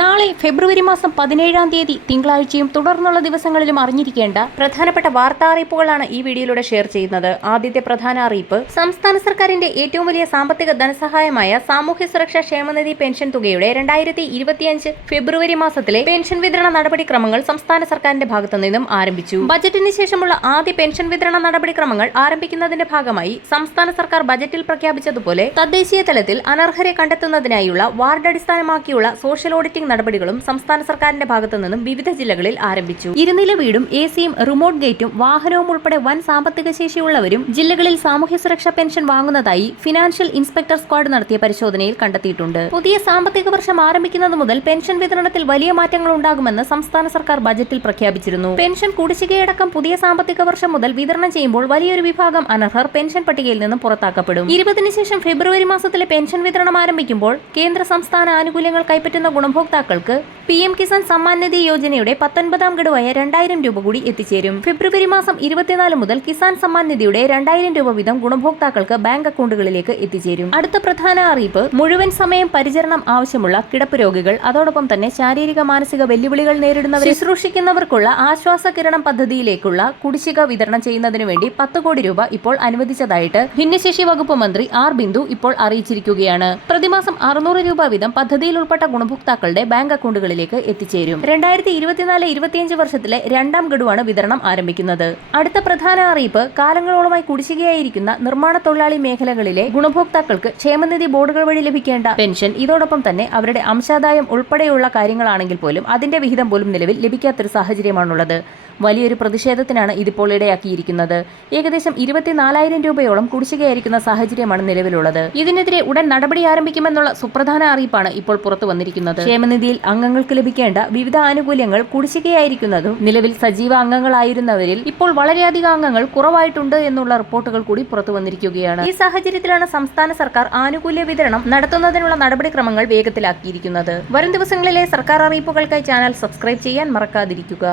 നാളെ ഫെബ്രുവരി മാസം 17-ാം തീയതി തിങ്കളാഴ്ചയും തുടർന്നുള്ള ദിവസങ്ങളിലും അറിഞ്ഞിരിക്കേണ്ട പ്രധാനപ്പെട്ട വാർത്താ അറിയിപ്പുകളാണ് ഈ വീഡിയോയിലൂടെ ഷെയർ ചെയ്യുന്നത്. ആദ്യത്തെ പ്രധാന അറിയിപ്പ്, സംസ്ഥാന സർക്കാരിന്റെ ഏറ്റവും വലിയ സാമ്പത്തിക ധനസഹായമായ സാമൂഹ്യ സുരക്ഷാ ക്ഷേമനിധി പെൻഷൻ തുകയുടെ 2025 ഫെബ്രുവരി മാസത്തിലെ പെൻഷൻ വിതരണ നടപടിക്രമങ്ങൾ സംസ്ഥാന സർക്കാരിന്റെ ഭാഗത്തു നിന്നും ആരംഭിച്ചു. ബജറ്റിന് ശേഷമുള്ള ആദ്യ പെൻഷൻ വിതരണ നടപടിക്രമങ്ങൾ ആരംഭിക്കുന്നതിന്റെ ഭാഗമായി സംസ്ഥാന സർക്കാർ ബജറ്റിൽ പ്രഖ്യാപിച്ചതുപോലെ തദ്ദേശീയ തലത്തിൽ അനർഹരെ കണ്ടെത്തുന്നതിനായുള്ള വാർഡ് അടിസ്ഥാനമാക്കിയുള്ള സോഷ്യൽ ഓഡിറ്റിംഗ് നടപടികളും സംസ്ഥാന സർക്കാരിന്റെ ഭാഗത്തു നിന്നും വിവിധ ജില്ലകളിൽ ആരംഭിച്ചു. ഇരുനില വീടും എസിയും റിമോട്ട് ഗേറ്റും വാഹനവും ഉൾപ്പെടെ വൻ സാമ്പത്തിക ശേഷിയുള്ളവരും ജില്ലകളിൽ സാമൂഹ്യ സുരക്ഷാ പെൻഷൻ വാങ്ങുന്നതായി ഫിനാൻഷ്യൽ ഇൻസ്പെക്ടർ സ്ക്വാഡ് നടത്തിയ പരിശോധനയിൽ കണ്ടെത്തിയിട്ടുണ്ട്. പുതിയ സാമ്പത്തിക വർഷം ആരംഭിക്കുന്നത് മുതൽ പെൻഷൻ വിതരണത്തിൽ വലിയ മാറ്റങ്ങൾ ഉണ്ടാകുമെന്ന് സംസ്ഥാന സർക്കാർ ബജറ്റിൽ പ്രഖ്യാപിച്ചിരുന്നു. പെൻഷൻ കുടിശ്ശികയടക്കം പുതിയ സാമ്പത്തിക വർഷം മുതൽ വിതരണം ചെയ്യുമ്പോൾ വലിയൊരു വിഭാഗം അനർഹർ പെൻഷൻ പട്ടികയിൽ നിന്നും പുറത്താക്കപ്പെടും. 20-ന് ശേഷം ഫെബ്രുവരി മാസത്തിലെ പെൻഷൻ വിതരണം ആരംഭിക്കുമ്പോൾ കേന്ദ്ര സംസ്ഥാന ആനുകൂല്യങ്ങൾ കൈപ്പറ്റുന്ന ഗുണഭോക്താക്കൾക്ക് PM കിസാൻ സമ്മാൻ നിധി യോജനയുടെ 19-ാം ഗഡുവായ 2000 രൂപ കൂടി എത്തിച്ചേരും. ഫെബ്രുവരി മാസം 24 മുതൽ കിസാൻ സമ്മാൻ നിധിയുടെ 2000 രൂപ വീതം ഗുണഭോക്താക്കൾക്ക് ബാങ്ക് അക്കൗണ്ടുകളിലേക്ക് എത്തിച്ചേരും. അടുത്ത പ്രധാന അറിയിപ്പ്, മുഴുവൻ സമയം പരിചരണം ആവശ്യമുള്ള കിടപ്പ് രോഗികൾ, അതോടൊപ്പം തന്നെ ശാരീരിക മാനസിക വെല്ലുവിളികൾ നേരിടുന്നവരെ ശുശ്രൂഷിക്കുന്നവർക്കുള്ള ആശ്വാസ കിരണം പദ്ധതിയിലേക്കുള്ള കുടിശ്ശിക വിതരണം ചെയ്യുന്നതിനു വേണ്ടി 10 കോടി രൂപ ഇപ്പോൾ അനുവദിച്ചതായിട്ട് ഭിന്നശേഷി വകുപ്പ് മന്ത്രി R ബിന്ദു ഇപ്പോൾ അറിയിച്ചിരിക്കുകയാണ്. പ്രതിമാസം 600 രൂപ വീതം പദ്ധതിയിൽ ഉൾപ്പെട്ട ഗുണഭോക്താക്കളുടെ ബാങ്ക് അക്കൗണ്ടുകളിലേക്ക് എത്തിച്ചേരും. 2024-25 വർഷത്തിലെ 2-ാം ഗഡുവാണ് വിതരണം ആരംഭിക്കുന്നത്. അടുത്ത പ്രധാന അറിയിപ്പ്, കാലങ്ങളോളമായി കുടിശ്ശികയായിരിക്കുന്ന നിർമ്മാണ തൊഴിലാളി മേഖലകളിലെ ഗുണഭോക്താക്കൾക്ക് ക്ഷേമനിധി ബോർഡുകൾ വഴി ലഭിക്കേണ്ട പെൻഷൻ, ഇതോടൊപ്പം തന്നെ അവരുടെ അംശാദായം ഉൾപ്പെടെയുള്ള കാര്യങ്ങളാണെങ്കിൽ പോലും അതിന്റെ വിഹിതം പോലും നിലവിൽ ലഭിക്കാത്തൊരു സാഹചര്യമാണുള്ളത്. വലിയൊരു പ്രതിഷേധത്തിനാണ് ഇതിപ്പോൾ ഇടയാക്കിയിരിക്കുന്നത്. ഏകദേശം 24,000 രൂപയോളം കുടിശ്ശികയായിരിക്കുന്ന സാഹചര്യമാണ് നിലവിലുള്ളത്. ഇതിനെതിരെ ഉടൻ നടപടി ആരംഭിക്കുമെന്നുള്ള സുപ്രധാന അറിയിപ്പാണ് ഇപ്പോൾ പുറത്തു വന്നിരിക്കുന്നത്. ക്ഷേമനിധിയിൽ അംഗങ്ങൾക്ക് ലഭിക്കേണ്ട വിവിധ ആനുകൂല്യങ്ങൾ കുടിശ്ശികയായിരിക്കുന്നതും നിലവിൽ സജീവ അംഗങ്ങളായിരുന്നവരിൽ ഇപ്പോൾ വളരെയധികം അംഗങ്ങൾ കുറവായിട്ടുണ്ട് എന്നുള്ള റിപ്പോർട്ടുകൾ കൂടി പുറത്തു വന്നിരിക്കുകയാണ്. ഈ സാഹചര്യത്തിലാണ് സംസ്ഥാന സർക്കാർ ആനുകൂല്യ വിതരണം നടത്തുന്നതിനുള്ള നടപടിക്രമങ്ങൾ വേഗത്തിലാക്കിയിരിക്കുന്നത്. വരും ദിവസങ്ങളിലെ സർക്കാർ അറിയിപ്പുകൾക്കായി ചാനൽ സബ്സ്ക്രൈബ് ചെയ്യാൻ മറക്കാതിരിക്കുക.